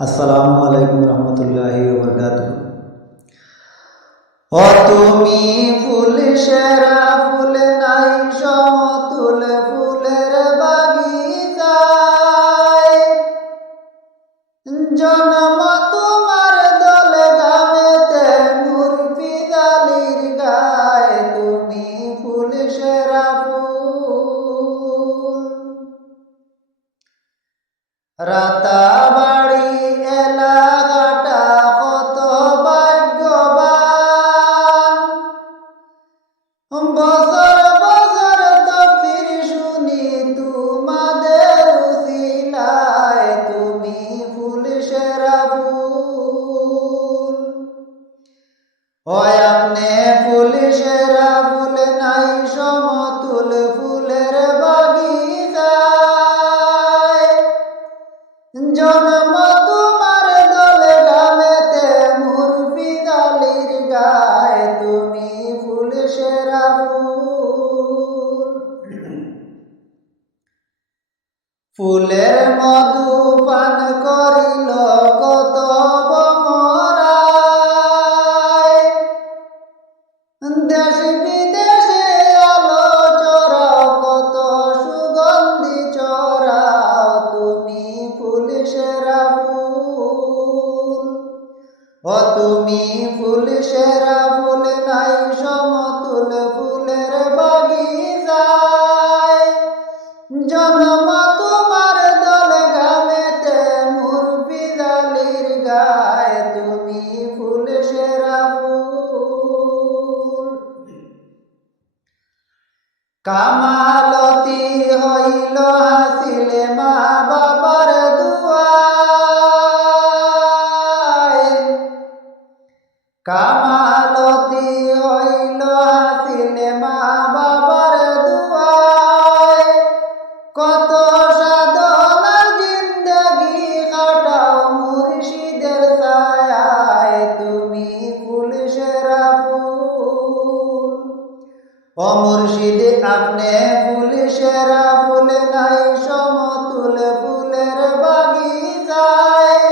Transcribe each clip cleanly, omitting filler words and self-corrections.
আসসালামু আলাইকুম রহমতুল্লাহি ওয়া বারাকাতুহু। ও তুমি ফুল সেরা ফুল নাই সমতুল ফুলের বাগিচায়, জন্ম তোমার দল গামেতে মুরফিদালির গায়, তুমি ফুল সেরা ফুল। রাতাবাড়ি এলাকাটা কত ভাগ্যবান, বছর বছর তাফসীর শুনি তোমাদের উসিলায়, তুমি ফুল সেরা ফুল। হয় আপনি ফুল সেরা ফুল নাই সমতুল ফুলের বাগিচায়, জন্ম তোমার দল গামেতে মুরফিদালির গায়, তুমি ফুল সেরা ফুল। ফুলের মধু পান করিল কত বমরায়, দেশ বিদেশে আলো চড়াও কত সুগন্ধি চড়াও, তুমি ফুল সেরা ফুল। ও তুমি ফুল সেরা ফুল নাই সমতুল ফুলের বাগিচায়, জন্ম তোমার দল গামেতে মুরফিদালির গায়, তুমি ফুল সেরা ফুল। কামালতি হইল হাসিলে মা বাবার দুয়ায়, কামালতি হইল হাসিলে মা বাবার দুয়ায়, কত সাধনার জিন্দেগি কাটাও মুর্শিদের ছায়ায়, তুমি ফুল সেরা ফুল। ও মুর্শিদ আপনি ফুল সেরা ফুল নাই সমতুল ফুলের বাগিচায়,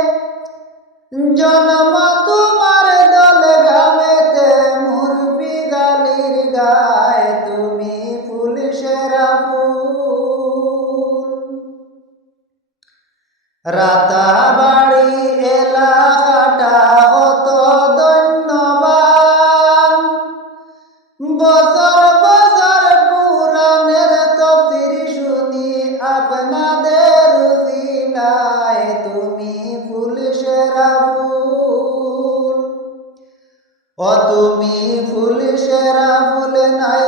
জন্ম তোমার দল গামেতে মুরফিদালির গায়, তুমি ফুল সেরা ফুল। রাতাবাড়ি এলাকাটা কত ধন্যবান, বছর বছর পুরাণের তাফসীর শুনি আপনাদের উসিলায়, তুমি ফুল সেরা ফুল। ও তুমি ফুল সেরা ফুল নাই